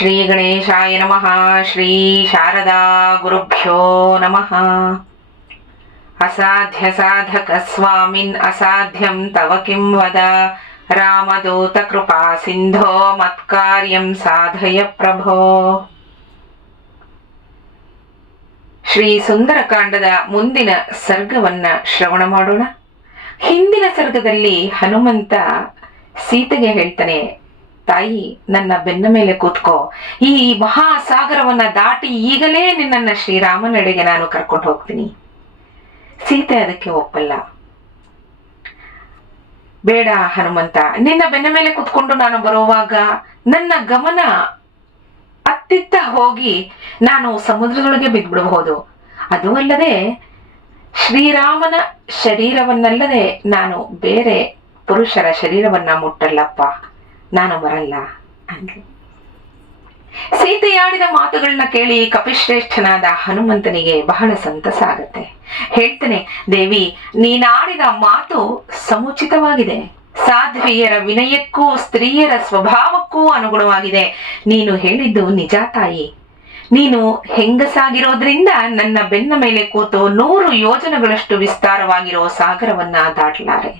ಶ್ರೀ ಗಣೇಶಾಯ ನಮಃ. ಶ್ರೀ ಶಾರದಾ ಗುರುಭ್ಯೋ ನಮಃ. ಅಸಾಧ್ಯ ಸಾಧಕ ಸ್ವಾಮಿನ್ ಅಸಾಧ್ಯಂ ತವ ಕಿಂ ವದ. ರಾಮದೂತ ಕೃಪಾ ಸಿಂಧೋ ಮತ್ಕಾರ್ಯಂ ಸಾಧಯ ಪ್ರಭೋ. ಶ್ರೀ ಸುಂದರಕಾಂಡದ ಮುಂದಿನ ಸರ್ಗವನ್ನ ಶ್ರವಣ ಮಾಡೋಣ. ಹಿಂದಿನ ಸರ್ಗದಲ್ಲಿ ಹನುಮಂತ ಸೀತೆಗೆ ಹೇಳ್ತಾನೆ, ತಾಯಿ ನನ್ನ ಬೆನ್ನ ಮೇಲೆ ಕೂತ್ಕೋ, ಈ ಮಹಾಸಾಗರವನ್ನ ದಾಟಿ ಈಗಲೇ ನಿನ್ನನ್ನ ಶ್ರೀರಾಮನೆಡೆಗೆ ನಾನು ಕರ್ಕೊಂಡು ಹೋಗ್ತೀನಿ. ಸೀತೆ ಅದಕ್ಕೆ ಒಪ್ಪಲ್ಲ. ಬೇಡ ಹನುಮಂತ, ನಿನ್ನ ಬೆನ್ನ ಮೇಲೆ ಕೂತ್ಕೊಂಡು ನಾನು ಬರುವಾಗ ನನ್ನ ಗಮನ ಅತ್ತಿತ್ತ ಹೋಗಿ ನಾನು ಸಮುದ್ರದೊಳಗೆ ಬಿದ್ದ್ಬಿಡಬಹುದು. ಅದು ಅಲ್ಲದೆ ಶ್ರೀರಾಮನ ಶರೀರವನ್ನಲ್ಲದೆ ನಾನು ಬೇರೆ ಪುರುಷರ ಶರೀರವನ್ನ ಮುಟ್ಟಲ್ಲಪ್ಪ, ನಾನು ಬರಲ್ಲ ಅಂದ್ಲು. ಸೀತೆಯಾಡಿದ ಮಾತುಗಳನ್ನ ಕೇಳಿ ಕಪಿಶ್ರೇಷ್ಠನಾದ ಹನುಮಂತನಿಗೆ ಬಹಳ ಸಂತಸ ಆಗತ್ತೆ. ಹೇಳ್ತಾನೆ, ದೇವಿ ನೀನಾಡಿದ ಮಾತು ಸಮುಚಿತವಾಗಿದೆ, ಸಾಧ್ವಿಯರ ವಿನಯಕ್ಕೂ ಸ್ತ್ರೀಯರ ಸ್ವಭಾವಕ್ಕೂ ಅನುಗುಣವಾಗಿದೆ. ನೀನು ಹೇಳಿದ್ದು ನಿಜ ತಾಯಿ. ನೀನು ಹೆಂಗಸಾಗಿರೋದ್ರಿಂದ ನನ್ನ ಬೆನ್ನ ಮೇಲೆ ಕೂತು 100 ಯೋಜನೆಗಳಷ್ಟು ವಿಸ್ತಾರವಾಗಿರೋ ಸಾಗರವನ್ನ ದಾಟಲಾರೆ.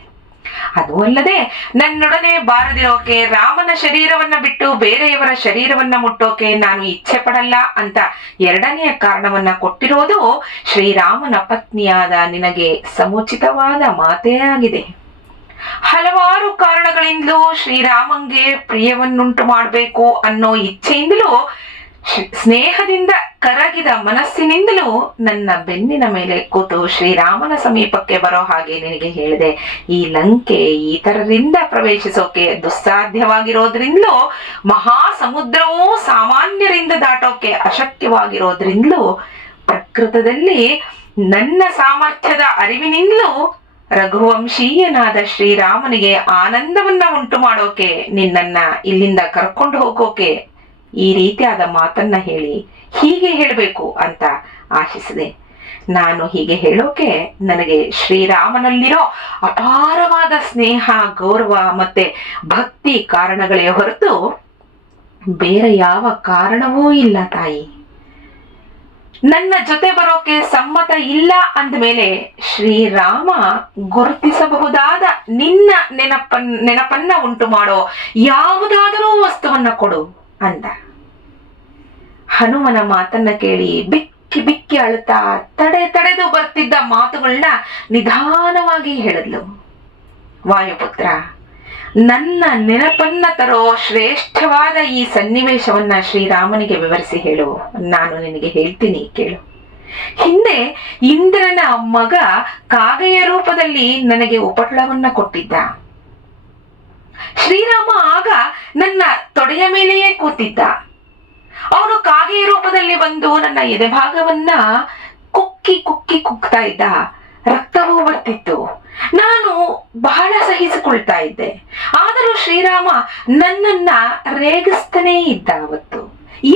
ಅದು ಅಲ್ಲದೆ ನನ್ನೊಡನೆ ಬಾರದಿರೋಕೆ, ರಾಮನ ಶರೀರವನ್ನ ಬಿಟ್ಟು ಬೇರೆಯವರ ಶರೀರವನ್ನ ಮುಟ್ಟೋಕೆ ನಾನು ಇಚ್ಛೆ ಪಡಲ್ಲ ಅಂತ 2ನೆಯ ಕಾರಣವನ್ನ ಕೊಟ್ಟಿರೋದು ಶ್ರೀರಾಮನ ಪತ್ನಿಯಾದ ನಿನಗೆ ಸಮುಚಿತವಾದ ಮಾತೇ ಆಗಿದೆ. ಹಲವಾರು ಕಾರಣಗಳಿಂದಲೂ ಶ್ರೀರಾಮಂಗೆ ಪ್ರಿಯವನ್ನುಂಟು ಮಾಡಬೇಕು ಅನ್ನೋ ಇಚ್ಛೆಯಿಂದಲೂ, ಸ್ನೇಹದಿಂದ ಕರಗಿದ ಮನಸ್ಸಿನಿಂದಲೂ ನನ್ನ ಬೆನ್ನಿನ ಮೇಲೆ ಕೂತು ಶ್ರೀರಾಮನ ಸಮೀಪಕ್ಕೆ ಬರೋ ಹಾಗೆ ನಿನಗೆ ಹೇಳಿದೆ. ಈ ಲಂಕೆ ಇತರರಿಂದ ಪ್ರವೇಶಿಸೋಕೆ ದುಸ್ಸಾಧ್ಯವಾಗಿರೋದ್ರಿಂದಲೂ, ಮಹಾ ಸಮುದ್ರವೂ ಸಾಮಾನ್ಯರಿಂದ ದಾಟೋಕೆ ಅಶಕ್ಯವಾಗಿರೋದ್ರಿಂದಲೂ, ಪ್ರಕೃತದಲ್ಲಿ ನನ್ನ ಸಾಮರ್ಥ್ಯದ ಅರಿವಿನಿಂದಲೂ ರಘುವಂಶೀಯನಾದ ಶ್ರೀರಾಮನಿಗೆ ಆನಂದವನ್ನ ಉಂಟು ಮಾಡೋಕೆ, ನಿನ್ನನ್ನ ಇಲ್ಲಿಂದ ಕರ್ಕೊಂಡು ಹೋಗೋಕೆ ಈ ರೀತಿಯಾದ ಮಾತನ್ನ ಹೇಳಿ ಹೀಗೆ ಹೇಳಬೇಕು ಅಂತ ಆಶಿಸಿದೆ. ನಾನು ಹೀಗೆ ಹೇಳೋಕೆ ನನಗೆ ಶ್ರೀರಾಮನಲ್ಲಿರೋ ಅಪಾರವಾದ ಸ್ನೇಹ, ಗೌರವ ಮತ್ತೆ ಭಕ್ತಿ ಕಾರಣಗಳೇ ಹೊರತು ಬೇರೆ ಯಾವ ಕಾರಣವೂ ಇಲ್ಲ ತಾಯಿ. ನನ್ನ ಜೊತೆ ಬರೋಕೆ ಸಮ್ಮತ ಇಲ್ಲ ಅಂದಮೇಲೆ ಶ್ರೀರಾಮ ಗುರುತಿಸಬಹುದಾದ ನಿನ್ನ ನೆನಪನ್ನ ಉಂಟು ಮಾಡೋ ಯಾವುದಾದರೂ ವಸ್ತುವನ್ನ ಕೊಡು ಅಂದ. ಹನುಮನ ಮಾತನ್ನ ಕೇಳಿ ಬಿಕ್ಕಿ ಬಿಕ್ಕಿ ಅಳುತ್ತಾ ತಡೆದು ಬರ್ತಿದ್ದ ಮಾತುಗಳನ್ನ ನಿಧಾನವಾಗಿ ಹೇಳಿದ್ಲು. ವಾಯುಪುತ್ರ, ನನ್ನ ನೆನಪನ್ನ ತರೋ ಶ್ರೇಷ್ಠವಾದ ಈ ಸನ್ನಿವೇಶವನ್ನ ಶ್ರೀರಾಮನಿಗೆ ವಿವರಿಸಿ ಹೇಳು. ನಾನು ನಿನಗೆ ಹೇಳ್ತೀನಿ ಕೇಳು. ಹಿಂದೆ ಇಂದ್ರನ ಮಗ ಕಾಗೆಯ ರೂಪದಲ್ಲಿ ನನಗೆ ಉಪಟಳವನ್ನ ಕೊಟ್ಟಿದ್ದ. ಶ್ರೀರಾಮ ಆಗ ನನ್ನ ತೊಡೆಯ ಮೇಲೆಯೇ ಕೂತಿದ್ದ. ಅವನು ಕಾಗೆಯ ರೂಪದಲ್ಲಿ ಬಂದು ನನ್ನ ಎದೆಭಾಗವನ್ನ ಕುಕ್ಕಿ ಕುಕ್ಕಿ ಕುಕ್ತಾ ಇದ್ದ. ರಕ್ತವೂ ಬರ್ತಿತ್ತು. ನಾನು ಬಹಳ ಸಹಿಸಿಕೊಳ್ತಾ ಇದ್ದೆ. ಆದರೂ ಶ್ರೀರಾಮ ನನ್ನನ್ನ ರೇಗಿಸ್ತಾನೇ ಇದ್ದ. ಅವತ್ತು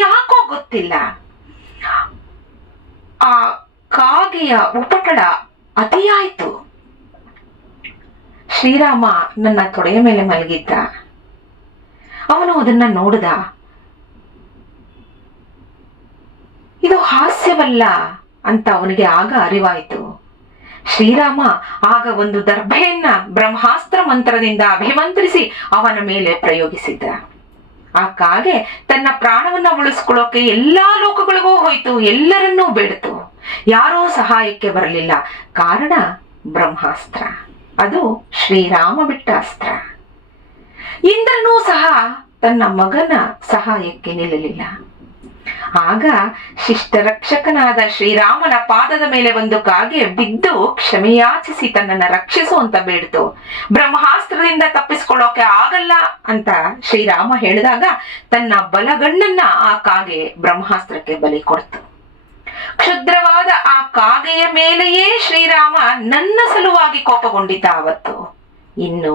ಯಾಕೋ ಗೊತ್ತಿಲ್ಲ, ಆ ಕಾಗೆಯ ಉಪಟಳ ಅತಿಯಾಯ್ತು. ಶ್ರೀರಾಮ ನನ್ನ ತೊಡೆಯ ಮೇಲೆ ಮಲಗಿದ್ದ. ಅವನು ಅದನ್ನ ನೋಡಿದ. ಇದು ಹಾಸ್ಯವಲ್ಲ ಅಂತ ಅವನಿಗೆ ಆಗ ಅರಿವಾಯಿತು. ಶ್ರೀರಾಮ ಆಗ ಒಂದು ದರ್ಭೆಯನ್ನ ಬ್ರಹ್ಮಾಸ್ತ್ರ ಮಂತ್ರದಿಂದ ಅಭಿಮಂತ್ರಿಸಿ ಅವನ ಮೇಲೆ ಪ್ರಯೋಗಿಸಿದ್ದ. ಆ ಕಾಗೆ ತನ್ನ ಪ್ರಾಣವನ್ನ ಉಳಿಸ್ಕೊಳ್ಳೋಕೆ ಎಲ್ಲಾ ಲೋಕಗಳಿಗೂ ಹೋಯ್ತು, ಎಲ್ಲರನ್ನೂ ಬೇಡಿತು. ಯಾರೂ ಸಹಾಯಕ್ಕೆ ಬರಲಿಲ್ಲ. ಕಾರಣ ಬ್ರಹ್ಮಾಸ್ತ್ರ, ಅದು ಶ್ರೀರಾಮ ಬಿಟ್ಟ ಅಸ್ತ್ರ. ಇಂದ್ರನೂ ಸಹ ತನ್ನ ಮಗನ ಸಹಾಯಕ್ಕೆ ನಿಲ್ಲಲಿಲ್ಲ. ಆಗ ಶಿಷ್ಟರಕ್ಷಕನಾದ ಶ್ರೀರಾಮನ ಪಾದದ ಮೇಲೆ ಒಂದು ಕಾಗೆ ಬಿದ್ದು ಕ್ಷಮೆಯಾಚಿಸಿ ತನ್ನನ್ನು ರಕ್ಷಿಸು ಅಂತ ಬೇಡ್ತು. ಬ್ರಹ್ಮಾಸ್ತ್ರದಿಂದ ತಪ್ಪಿಸ್ಕೊಳ್ಳೋಕೆ ಆಗಲ್ಲ ಅಂತ ಶ್ರೀರಾಮ ಹೇಳಿದಾಗ ತನ್ನ ಬಲಗಣ್ಣನ್ನ ಆ ಕಾಗೆ ಬ್ರಹ್ಮಾಸ್ತ್ರಕ್ಕೆ ಬಲಿ ಕೊಡ್ತು. ಕ್ಷುದ್ರವಾದ ಆ ಕಾಗೆಯ ಮೇಲೆಯೇ ಶ್ರೀರಾಮ ನನ್ನ ಸಲುವಾಗಿ ಕೋಪಗೊಂಡಿದ್ದ ಅವತ್ತು. ಇನ್ನು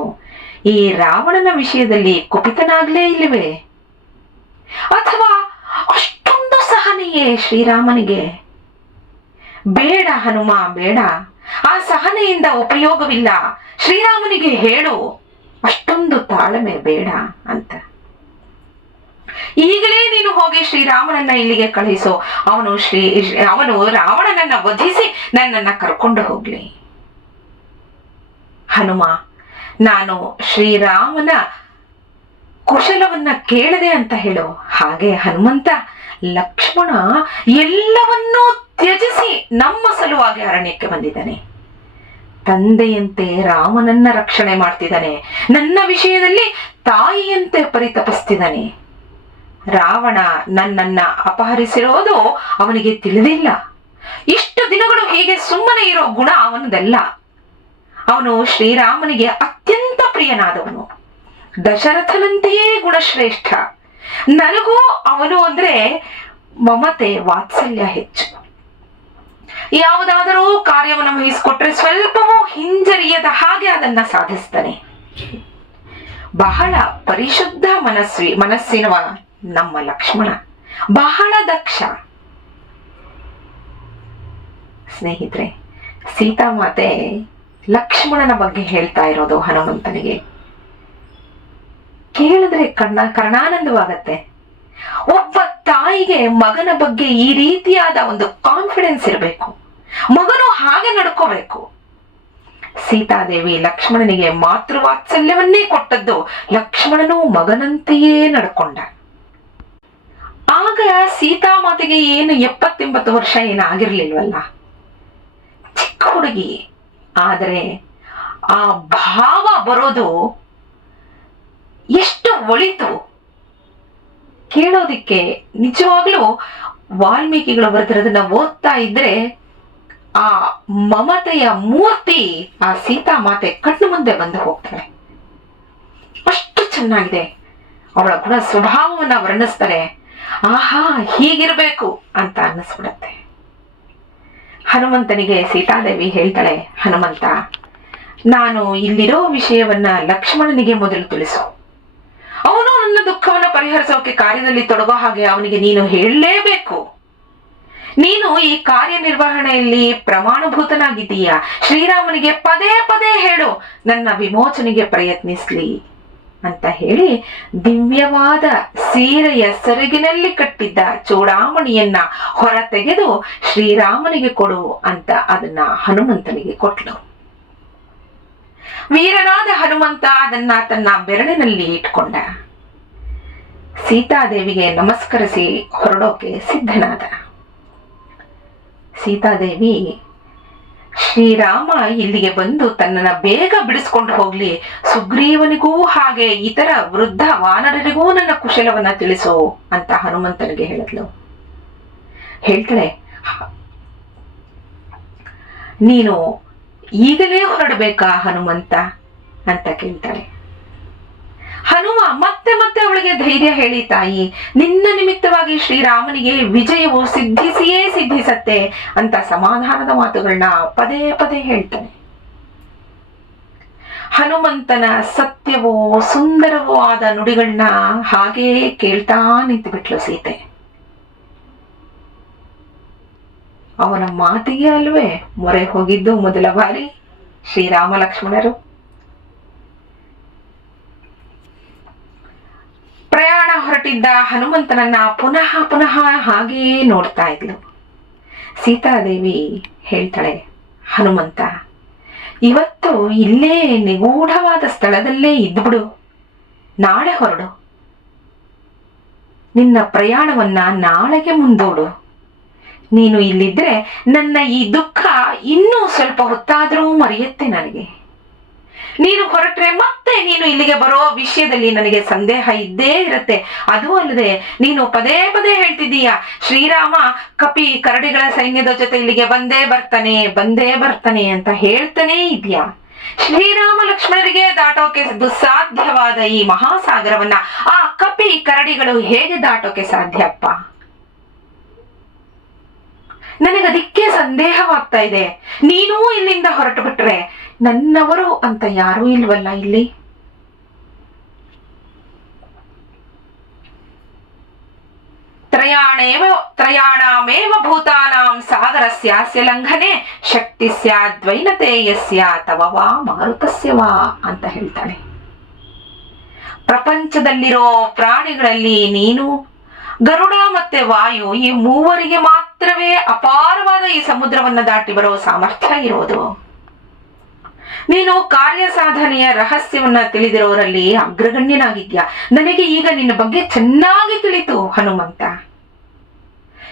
ಈ ರಾವಣನ ವಿಷಯದಲ್ಲಿ ಕುಪಿತನಾಗ್ಲೇ ಇಲ್ಲವೇ? ಅಥವಾ ಅಷ್ಟೊಂದು ಸಹನೆಯೇ ಶ್ರೀರಾಮನಿಗೆ? ಬೇಡ ಹನುಮ, ಬೇಡ. ಆ ಸಹನೆಯಿಂದ ಉಪಯೋಗವಿಲ್ಲ. ಶ್ರೀರಾಮನಿಗೆ ಹೇಳು, ಅಷ್ಟೊಂದು ತಾಳ್ಮೆ ಬೇಡ ಅಂತ. ಈಗಲೇ ನೀನು ನೀನು ಹೋಗಿ ಶ್ರೀರಾಮನನ್ನ ಇಲ್ಲಿಗೆ ಕಳುಹಿಸು, ಅವನು ರಾವಣನನ್ನ ವಧಿಸಿ ನನ್ನನ್ನ ಕರ್ಕೊಂಡು ಹೋಗ್ಲಿ. ಹನುಮ, ನಾನು ಶ್ರೀರಾಮನ ಕುಶಲವನ್ನ ಕೇಳದೆ ಅಂತ ಹೇಳು. ಹಾಗೆ ಹನುಮಂತ, ಲಕ್ಷ್ಮಣ ಎಲ್ಲವನ್ನೂ ತ್ಯಜಿಸಿ ನಮ್ಮ ಸಲುವಾಗಿ ಅರಣ್ಯಕ್ಕೆ ಬಂದಿದ್ದಾನೆ. ತಂದೆಯಂತೆ ರಾಮನನ್ನ ರಕ್ಷಣೆ ಮಾಡ್ತಿದ್ದಾನೆ, ನನ್ನ ವಿಷಯದಲ್ಲಿ ತಾಯಿಯಂತೆ ಪರಿತಪಿಸ್ತಿದ್ದಾನೆ. ರಾವಣ ನನ್ನನ್ನ ಅಪಹರಿಸಿರೋದು ಅವನಿಗೆ ತಿಳಿದಿಲ್ಲ. ಇಷ್ಟು ದಿನಗಳು ಹೀಗೆ ಸುಮ್ಮನೆ ಇರೋ ಗುಣ ಅವನದಲ್ಲ. ಅವನು ಶ್ರೀರಾಮನಿಗೆ ಅತ್ಯಂತ ಪ್ರಿಯನಾದವನು, ದಶರಥನಂತೆಯೇ ಗುಣಶ್ರೇಷ್ಠ. ನನಗೂ ಅವನು ಅಂದ್ರೆ ಮಮತೆ ವಾತ್ಸಲ್ಯ ಹೆಚ್ಚು. ಯಾವುದಾದರೂ ಕಾರ್ಯವನ್ನು ವಹಿಸಿಕೊಟ್ರೆ ಸ್ವಲ್ಪವೂ ಹಿಂಜರಿಯದ ಹಾಗೆ ಅದನ್ನ ಸಾಧಿಸ್ತಾನೆ. ಬಹಳ ಪರಿಶುದ್ಧ ಮನಸ್ಸಿನವ ನಮ್ಮ ಲಕ್ಷ್ಮಣ, ಬಹಳ ದಕ್ಷ. ಸ್ನೇಹಿತರೆ, ಸೀತಾಮಾತೆ ಲಕ್ಷ್ಮಣನ ಬಗ್ಗೆ ಹೇಳ್ತಾ ಇರೋದು ಹನುಮಂತನಿಗೆ ಕೇಳಿದ್ರೆ ಕರ್ಣಾನಂದವಾಗತ್ತೆ. ಒಬ್ಬ ತಾಯಿಗೆ ಮಗನ ಬಗ್ಗೆ ಈ ರೀತಿಯಾದ ಒಂದು ಕಾನ್ಫಿಡೆನ್ಸ್ ಇರಬೇಕು, ಮಗನು ಹಾಗೆ ನಡ್ಕೋಬೇಕು. ಸೀತಾದೇವಿ ಲಕ್ಷ್ಮಣನಿಗೆ ಮಾತೃವಾತ್ಸಲ್ಯವನ್ನೇ ಕೊಟ್ಟದ್ದು, ಲಕ್ಷ್ಮಣನು ಮಗನಂತೆಯೇ ನಡ್ಕೊಂಡ. ಆಗ ಸೀತಾಮಾತೆಗೆ ಏನು 70-80 ವರ್ಷ ಏನಾಗಿರ್ಲಿಲ್ವಲ್ಲ, ಚಿಕ್ಕ ಹುಡುಗಿ. ಆದರೆ ಆ ಭಾವ ಬರೋದು ಎಷ್ಟು ಒಳಿತು ಕೇಳೋದಿಕ್ಕೆ. ನಿಜವಾಗ್ಲೂ ವಾಲ್ಮೀಕಿಗಳು ಬರೆದಿರೋದನ್ನ ಓದ್ತಾ ಇದ್ರೆ ಆ ಮಮತೆಯ ಮೂರ್ತಿ ಆ ಸೀತಾಮಾತೆ ಕಣ್ಣು ಮುಂದೆ ಬಂದು ಹೋಗ್ತಾಳೆ. ಅಷ್ಟು ಚೆನ್ನಾಗಿದೆ. ಅವಳ ಗುಣ ಸ್ವಭಾವವನ್ನ ವರ್ಣಿಸ್ತಾರೆ. ಆಹಾ, ಹೀಗಿರ್ಬೇಕು ಅಂತ ಅನ್ನಿಸ್ಬಿಡತ್ತೆ. ಹನುಮಂತನಿಗೆ ಸೀತಾದೇವಿ ಹೇಳ್ತಾಳೆ, ಹನುಮಂತ, ನಾನು ಇಲ್ಲಿರೋ ವಿಷಯವನ್ನ ಲಕ್ಷ್ಮಣನಿಗೆ ಮೊದಲು ತಿಳಿಸು. ಅವನು ನನ್ನ ದುಃಖವನ್ನ ಪರಿಹರಿಸೋಕೆ ಕಾರ್ಯದಲ್ಲಿ ತೊಡಗೋ ಹಾಗೆ ಅವನಿಗೆ ನೀನು ಹೇಳಲೇಬೇಕು. ನೀನು ಈ ಕಾರ್ಯನಿರ್ವಹಣೆಯಲ್ಲಿ ಪ್ರಮಾಣಭೂತನಾಗಿದ್ದೀಯ. ಶ್ರೀರಾಮನಿಗೆ ಪದೇ ಪದೇ ಹೇಳು, ನನ್ನ ವಿಮೋಚನೆಗೆ ಪ್ರಯತ್ನಿಸ್ಲಿ ಅಂತ ಹೇಳಿ ದಿವ್ಯವಾದ ಸೀರೆಯ ಸೆರಗಿನಲ್ಲಿ ಕಟ್ಟಿದ್ದ ಚೂಡಾಮಣಿಯನ್ನ ಹೊರ ತೆಗೆದು ಶ್ರೀರಾಮನಿಗೆ ಕೊಡು ಅಂತ ಅದನ್ನ ಹನುಮಂತನಿಗೆ ಕೊಟ್ಲು. ವೀರನಾದ ಹನುಮಂತ ಅದನ್ನ ತನ್ನ ಬೆರಳಿನಲ್ಲಿ ಇಟ್ಕೊಂಡ. ಸೀತಾದೇವಿಗೆ ನಮಸ್ಕರಿಸಿ ಹೊರಡೋಕೆ ಸಿದ್ಧನಾದ. ಸೀತಾದೇವಿ, ಶ್ರೀರಾಮ ಇಲ್ಲಿಗೆ ಬಂದು ತನ್ನನ್ನ ಬೇಗ ಬಿಡಿಸ್ಕೊಂಡು ಹೋಗ್ಲಿ, ಸುಗ್ರೀವನಿಗೂ ಹಾಗೆ ಇತರ ವೃದ್ಧ ವಾನರರಿಗೂ ನನ್ನ ಕುಶಲವನ್ನ ತಿಳಿಸು ಅಂತ ಹನುಮಂತನಿಗೆ ಹೇಳಿದ್ಲು. ಹೇಳ್ತಾಳೆ, ನೀನು ಈಗಲೇ ಹೊರಡಬೇಕಾ ಹನುಮಂತ ಅಂತ ಕೇಳ್ತಾಳೆ. ಹನುಮ ಮತ್ತೆ ಮತ್ತೆ ಅವಳಿಗೆ ಧೈರ್ಯ ಹೇಳಿ, ತಾಯಿ, ನಿನ್ನ ನಿಮಿತ್ತವಾಗಿ ಶ್ರೀರಾಮನಿಗೆ ವಿಜಯವು ಸಿದ್ಧಿಸಿಯೇ ಸಿದ್ಧಿಸತ್ತೆ ಅಂತ ಸಮಾಧಾನದ ಮಾತುಗಳನ್ನ ಪದೇ ಪದೇ ಹೇಳ್ತಾನೆ. ಹನುಮಂತನ ಸತ್ಯವೋ ಸುಂದರವೋ ಆದ ನುಡಿಗಳನ್ನ ಹಾಗೇ ಕೇಳ್ತಾ ನಿಂತು ಬಿಟ್ಲು ಸೀತೆ. ಅವನ ಮಾತಿಗೆ ಅಲ್ವೇ ಮೊರೆ ಹೋಗಿದ್ದು ಮೊದಲ ಬಾರಿ ಶ್ರೀರಾಮ ಲಕ್ಷ್ಮಣರು. ಪ್ರಯಾಣ ಹೊರಟಿದ್ದ ಹನುಮಂತನನ್ನ ಪುನಃ ಪುನಃ ಹಾಗೆಯೇ ನೋಡ್ತಾ ಇದ್ಲು. ಸೀತಾದೇವಿ ಹೇಳ್ತಾಳೆ, ಹನುಮಂತ, ಇವತ್ತು ಇಲ್ಲೇ ನಿಗೂಢವಾದ ಸ್ಥಳದಲ್ಲೇ ಇದ್ಬಿಡು, ನಾಳೆ ಹೊರಡು. ನಿನ್ನ ಪ್ರಯಾಣವನ್ನ ನಾಳೆಗೆ ಮುಂದೂಡು. ನೀನು ಇಲ್ಲಿದ್ರೆ ನನ್ನ ಈ ದುಃಖ ಇನ್ನೂ ಸ್ವಲ್ಪ ಹೊತ್ತಾದರೂ ಮರೆಯುತ್ತೆ ನನಗೆ. ನೀನು ಹೊರಟ್ರೆ ಮತ್ತೆ ನೀನು ಇಲ್ಲಿಗೆ ಬರೋ ವಿಷಯದಲ್ಲಿ ನನಗೆ ಸಂದೇಹ ಇದ್ದೇ ಇರುತ್ತೆ. ಅದೂ ಅಲ್ಲದೆ ನೀನು ಪದೇ ಪದೇ ಹೇಳ್ತಿದ್ದೀಯ, ಶ್ರೀರಾಮ ಕಪಿ ಕರಡಿಗಳ ಸೈನ್ಯದ ಜೊತೆ ಇಲ್ಲಿಗೆ ಬಂದೇ ಬರ್ತಾನೆ ಅಂತ ಹೇಳ್ತಾನೇ ಇದೆಯಾ. ಶ್ರೀರಾಮ ಲಕ್ಷ್ಮಣರಿಗೆ ದಾಟೋಕೆ ದುಸ್ಸಾಧ್ಯವಾದ ಈ ಮಹಾಸಾಗರವನ್ನ ಆ ಕಪಿ ಕರಡಿಗಳು ಹೇಗೆ ದಾಟೋಕೆ ಸಾಧ್ಯಪ್ಪ? ನನಗದಕ್ಕೆ ಸಂದೇಹವಾಗ್ತಾ ಇದೆ. ನೀನೂ ಇಲ್ಲಿಂದ ಹೊರಟು ಬಿಟ್ರೆ ನನ್ನವರು ಅಂತ ಯಾರೂ ಇಲ್ವಲ್ಲ ಇಲ್ಲಿ. ತ್ರಯಾಣಾಮೇವ ಭೂತಾನಾಂ ಸಾಗರಸ್ಯಾಸ್ಯ ಲಂಘನೆ ಶಕ್ತಿ ಸ್ಯಾದ್ವೈನತೆ ಯಸ್ಯ ತವ ವಾ ಮಾರುತಸ್ಯ ವಾ ಅಂತ ಹೇಳ್ತಾಳೆ. ಪ್ರಪಂಚದಲ್ಲಿರೋ ಪ್ರಾಣಿಗಳಲ್ಲಿ ನೀನು ಗರುಡ ಮತ್ತೆ ವಾಯು ಈ ಮೂವರಿಗೆ ಮಾತ್ರವೇ ಅಪಾರವಾದ ಈ ಸಮುದ್ರವನ್ನ ದಾಟಿ ಬರೋ ಸಾಮರ್ಥ್ಯ ಇರೋದು. ನೀನು ಕಾರ್ಯ ಸಾಧನೆಯ ರಹಸ್ಯವನ್ನ ತಿಳಿದಿರೋರಲ್ಲಿ ಅಗ್ರಗಣ್ಯನಾಗಿದ್ಯಾ. ನನಗೆ ಈಗ ನಿನ್ನ ಬಗ್ಗೆ ಚೆನ್ನಾಗಿ ತಿಳಿತು ಹನುಮಂತ.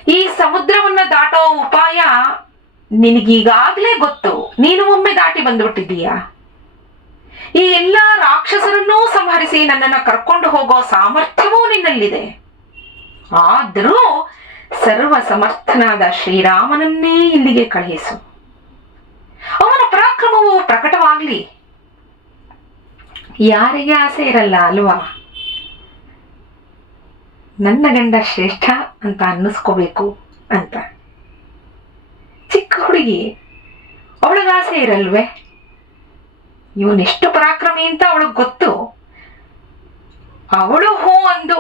ಈ ಸಮುದ್ರವನ್ನ ದಾಟೋ ಉಪಾಯ ನಿನಗೀಗಾಗ್ಲೇ ಗೊತ್ತು. ನೀನು ಒಮ್ಮೆ ದಾಟಿ ಬಂದ್ಬಿಟ್ಟಿದ್ದೀಯಾ. ಈ ಎಲ್ಲಾ ರಾಕ್ಷಸರನ್ನೂ ಸಂಹರಿಸಿ ನನ್ನನ್ನ ಕರ್ಕೊಂಡು ಹೋಗೋ ಸಾಮರ್ಥ್ಯವೂ ನಿನ್ನಲ್ಲಿದೆ. ಆದರೂ ಸರ್ವ ಸಮರ್ಥನಾದ ಶ್ರೀರಾಮನನ್ನೇ ಇಲ್ಲಿಗೆ ಕಳುಹಿಸು. ಅವನ ಪರಾಕ್ರಮವು ಪ್ರಕಟವಾಗ್ಲಿ. ಯಾರಿಗೆ ಆಸೆ ಇರಲ್ಲ ಅಲ್ವಾ? ನನ್ನ ಗಂಡ ಶ್ರೇಷ್ಠ ಅಂತ ಅನ್ನಿಸ್ಕೋಬೇಕು ಅಂತ. ಚಿಕ್ಕ ಹುಡುಗಿ, ಅವಳಿಗಾಸೆ ಇರಲ್ವೇ? ಇವನೆಷ್ಟು ಪರಾಕ್ರಮಿ ಅಂತ ಅವಳಿಗೆ ಗೊತ್ತು. ಅವಳು ಹೋ ಅಂದು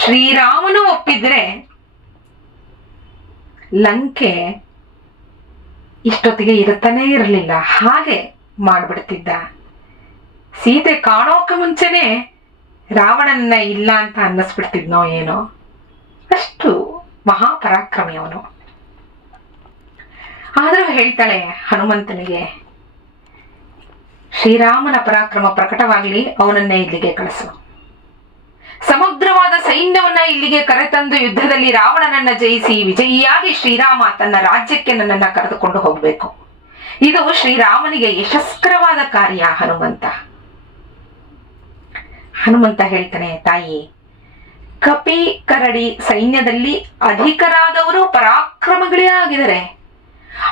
ಶ್ರೀರಾಮನು ಒಪ್ಪಿದ್ರೆ ಲಂಕೆ ಇಷ್ಟೊತ್ತಿಗೆ ಇರುತ್ತಾನೇ ಇರಲಿಲ್ಲ. ಹಾಗೆ ಮಾಡ್ಬಿಡ್ತಿದ್ದ. ಸೀತೆ ಕಾಣೋಕೆ ಮುಂಚೆನೆ ರಾವಣನ್ನ ಇಲ್ಲ ಅಂತ ಅನ್ನಿಸ್ಬಿಡ್ತಿದ್ನೋ ಏನೋ. ಅಷ್ಟು ಮಹಾಪರಾಕ್ರಮಿ ಅವನು. ಆದರೂ ಹೇಳ್ತಾಳೆ ಹನುಮಂತನಿಗೆ, ಶ್ರೀರಾಮನ ಪರಾಕ್ರಮ ಪ್ರಕಟವಾಗ್ಲಿ, ಅವನನ್ನೇ ಇಲ್ಲಿಗೆ ಕಳಿಸು. ಸಮಗ್ರವಾದ ಸೈನ್ಯವನ್ನ ಇಲ್ಲಿಗೆ ಕರೆತಂದು ಯುದ್ಧದಲ್ಲಿ ರಾವಣನನ್ನ ಜಯಿಸಿ ವಿಜಯಿಯಾಗಿ ಶ್ರೀರಾಮ ತನ್ನ ರಾಜ್ಯಕ್ಕೆ ನನ್ನನ್ನ ಕರೆದುಕೊಂಡು ಹೋಗ್ಬೇಕು. ಇದು ಶ್ರೀರಾಮನಿಗೆ ಯಶಸ್ಕರವಾದ ಕಾರ್ಯ ಹನುಮಂತ. ಹನುಮಂತ ಹೇಳ್ತಾನೆ, ತಾಯಿ, ಕಪಿ ಕರಡಿ ಸೈನ್ಯದಲ್ಲಿ ಅಧಿಕರಾದವರು ಪರಾಕ್ರಮಗಳೇ ಆಗಿದ್ದಾರೆ.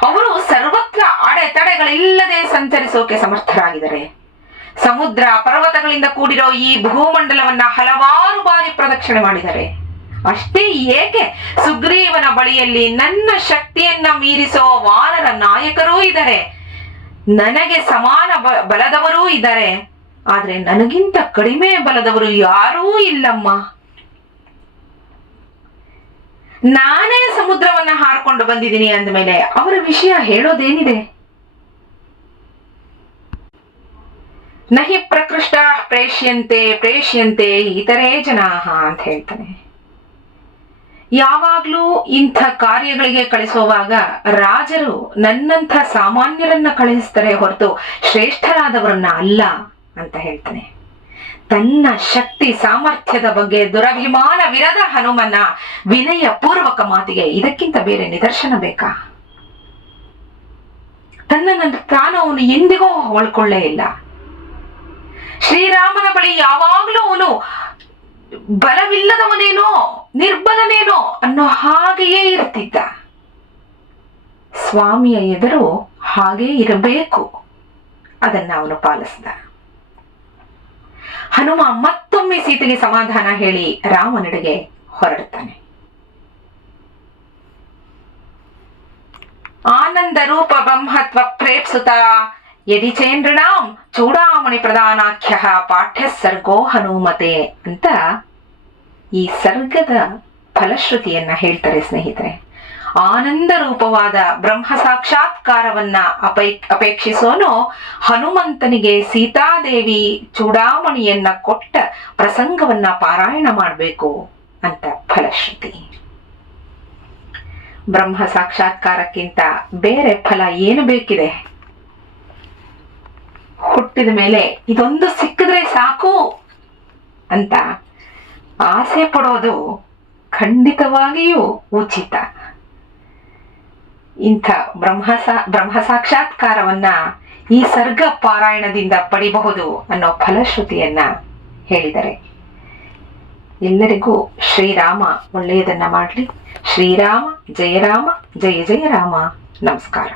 ಅವರು ಸರ್ವತ್ರ ಅಡೆತಡೆಗಳಿಲ್ಲದೆ ಸಂಚರಿಸೋಕೆ ಸಮರ್ಥರಾಗಿದ್ದಾರೆ. ಸಮುದ್ರ ಪರ್ವತಗಳಿಂದ ಕೂಡಿರೋ ಈ ಭೂಮಂಡಲವನ್ನ ಹಲವಾರು ಬಾರಿ ಪ್ರದಕ್ಷಿಣೆ ಮಾಡಿದ್ದಾರೆ. ಅಷ್ಟೇ ಏಕೆ, ಸುಗ್ರೀವನ ಬಳಿಯಲ್ಲಿ ನನ್ನ ಶಕ್ತಿಯನ್ನ ಮೀರಿಸೋ ವಾನರ ನಾಯಕರೂ ಇದ್ದಾರೆ. ನನಗೆ ಸಮಾನ ಬಲದವರೂ ಇದ್ದಾರೆ. ಆದ್ರೆ ನನಗಿಂತ ಕಡಿಮೆ ಬಲದವರು ಯಾರೂ ಇಲ್ಲಮ್ಮ. ನಾನೇ ಸಮುದ್ರವನ್ನ ಹಾರ್ಕೊಂಡು ಬಂದಿದ್ದೀನಿ ಅಂದಮೇಲೆ ಅವರ ವಿಷಯ ಹೇಳೋದೇನಿದೆ? ನಹಿ ಪ್ರಕೃಷ್ಟ ಪ್ರೇಷ್ಯಂತೆ ಇತರೇ ಜನಾಹ ಅಂತ ಹೇಳ್ತಾನೆ. ಯಾವಾಗ್ಲೂ ಇಂಥ ಕಾರ್ಯಗಳಿಗೆ ಕಳಿಸುವಾಗ ರಾಜರು ನನ್ನಂಥ ಸಾಮಾನ್ಯರನ್ನ ಕಳಿಸ್ತಾರೆ ಹೊರತು ಶ್ರೇಷ್ಠರಾದವರನ್ನ ಅಲ್ಲ ಅಂತ ಹೇಳ್ತಾನೆ. ತನ್ನ ಶಕ್ತಿ ಸಾಮರ್ಥ್ಯದ ಬಗ್ಗೆ ದುರಭಿಮಾನವಿರದ ಹನುಮನ ವಿನಯ ಪೂರ್ವಕ ಮಾತಿಗೆ ಇದಕ್ಕಿಂತ ಬೇರೆ ನಿದರ್ಶನ ಬೇಕಾ? ತನ್ನನ್ನು ತಾನು ಅವನು ಎಂದಿಗೂ ಹೊಳ್ಕೊಳ್ಳೇ ಇಲ್ಲ. ಶ್ರೀರಾಮನ ಬಳಿ ಯಾವಾಗ್ಲೂ ಅವನು ಬಲವಿಲ್ಲದವನೇನೋ ನಿರ್ಬಲನೇನೋ ಅನ್ನೋ ಹಾಗೆಯೇ ಇರ್ತಿದ್ದ. ಸ್ವಾಮಿಯ ಎದುರು ಹಾಗೇ ಇರಬೇಕು, ಅದನ್ನ ಅವನು ಪಾಲಿಸಿದ. ಹನುಮ ಮತ್ತೊಮ್ಮೆ ಸೀತೆಗೆ ಸಮಾಧಾನ ಹೇಳಿ ರಾಮನೆಡೆಗೆ ಹೊರಡ್ತಾನೆ. ಆನಂದ ರೂಪ ಬ್ರಹ್ಮತ್ವ ಪ್ರೇಪ್ಸುತ ಯದಿ ಚೇಂದ್ರನಾಂ ಚೂಡಾಮಣಿ ಪ್ರಧಾನಾಖ್ಯ ಪಾಠ್ಯ ಸರ್ಗೋ ಹನುಮತೆ ಅಂತ ಈ ಸರ್ಗದ ಫಲಶ್ರುತಿಯನ್ನ ಹೇಳ್ತಾರೆ ಸ್ನೇಹಿತರೆ. ಆನಂದ ರೂಪವಾದ ಬ್ರಹ್ಮ ಸಾಕ್ಷಾತ್ಕಾರವನ್ನ ಅಪೇಕ್ಷಿಸೋನು ಹನುಮಂತನಿಗೆ ಸೀತಾದೇವಿ ಚೂಡಾಮಣಿಯನ್ನ ಕೊಟ್ಟ ಪ್ರಸಂಗವನ್ನ ಪಾರಾಯಣ ಮಾಡಬೇಕು ಅಂತ ಫಲಶ್ರುತಿ. ಬ್ರಹ್ಮ ಸಾಕ್ಷಾತ್ಕಾರಕ್ಕಿಂತ ಬೇರೆ ಫಲ ಏನು ಬೇಕಿದೆ? ಹುಟ್ಟಿದ ಮೇಲೆ ಇದೊಂದು ಸಿಕ್ಕಿದ್ರೆ ಸಾಕು ಅಂತ ಆಸೆ ಪಡೋದು ಖಂಡಿತವಾಗಿಯೂ ಉಚಿತ. ಇಂಥ ಬ್ರಹ್ಮ ಸಾಕ್ಷಾತ್ಕಾರವನ್ನ ಈ ಸರ್ಗ ಪಾರಾಯಣದಿಂದ ಪಡಿಬಹುದು ಅನ್ನೋ ಫಲಶ್ರುತಿಯನ್ನ ಹೇಳಿದರೆ. ಎಲ್ಲರಿಗೂ ಶ್ರೀರಾಮ ಒಳ್ಳೆಯದನ್ನ ಮಾಡಲಿ. ಶ್ರೀರಾಮ ಜಯ ರಾಮ, ಜಯ ಜಯ ರಾಮ. ನಮಸ್ಕಾರ.